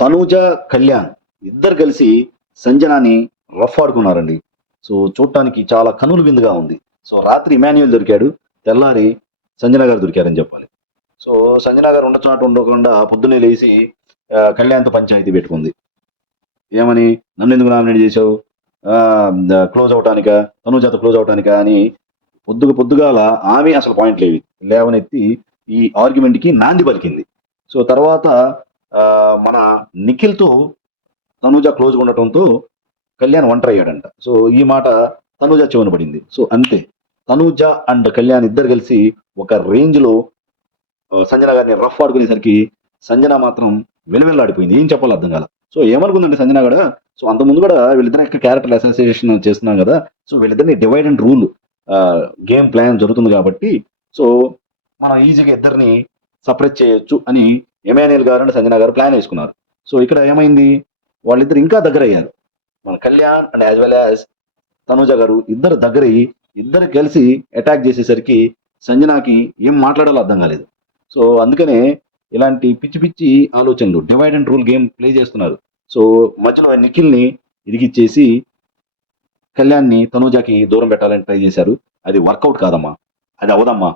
తనూజ, కళ్యాణ్ ఇద్దరు కలిసి సంజనాని rough ఆడుకున్నారండి. So చూడటానికి చాలా కనుల విందుగా ఉంది. సో రాత్రి ఇమాన్యుయల్ దొరికాడు, తెల్లారి సంజన గారు దొరికారని చెప్పాలి. సో సంజన గారు ఉన్న చోట ఉండకుండా పొద్దున్నే లేచి కళ్యాణ్తో పంచాయతీ పెట్టుకుంది. ఏమని, నన్ను ఎందుకు నామినేట్ చేసావు, క్లోజ్ అవటానికా, తనూజతో క్లోజ్ అవటానికా అని పొద్దుగాల ఆమె అసలు పాయింట్ లేవనెత్తి ఈ ఆర్గ్యుమెంట్ కి నాంది పలికింది. సో తర్వాత మన నిఖిల్తో తనూజ క్లోజ్గా ఉండటంతో కళ్యాణ్ ఒంటరి అయ్యాడంట. సో ఈ మాట తనూజ చెవున పడింది. సో అంతే, తనూజ అండ్ కళ్యాణ్ ఇద్దరు కలిసి ఒక రేంజ్ లో సంజన గారిని రఫ్ ఆడుకునేసరికి సంజన మాత్రం వెలువెల్లాడిపోయింది. ఏం చెప్పాలో అర్థం కాల. సో ఏమనుకుందంటే సంజన కూడా, సో అంత ముందు కూడా వీళ్ళిద్దరి యొక్క క్యారెక్టర్ అసోసియేషన్ చేస్తున్నాం కదా, సో వీళ్ళిద్దరిని divide and rule game plan జరుగుతుంది కాబట్టి, సో మనం ఈజీగా ఇద్దరిని సపరేట్ చేయొచ్చు అని ఎమాన్యుయల్ గారు అండ్ సంజన గారు ప్లాన్ వేసుకున్నారు. సో ఇక్కడ ఏమైంది, వాళ్ళిద్దరు ఇంకా దగ్గర అయ్యారు. మన Kalyan and as well as Tanuja గారు ఇద్దరు దగ్గరయ్యి ఇద్దరు కలిసి అటాక్ చేసేసరికి సంజనాకి ఏం మాట్లాడాలో అర్థం కాలేదు. సో అందుకనే ఇలాంటి పిచ్చి పిచ్చి ఆలోచనలు, divide and rule game play చేస్తున్నారు. సో మధ్యలో నిఖిల్ని ఇరిగిచ్చేసి కళ్యాణ్ని తనూజకి దూరం పెట్టాలని ట్రై చేశారు. అది వర్కౌట్ కాదమ్మా, అది అవదమ్మా.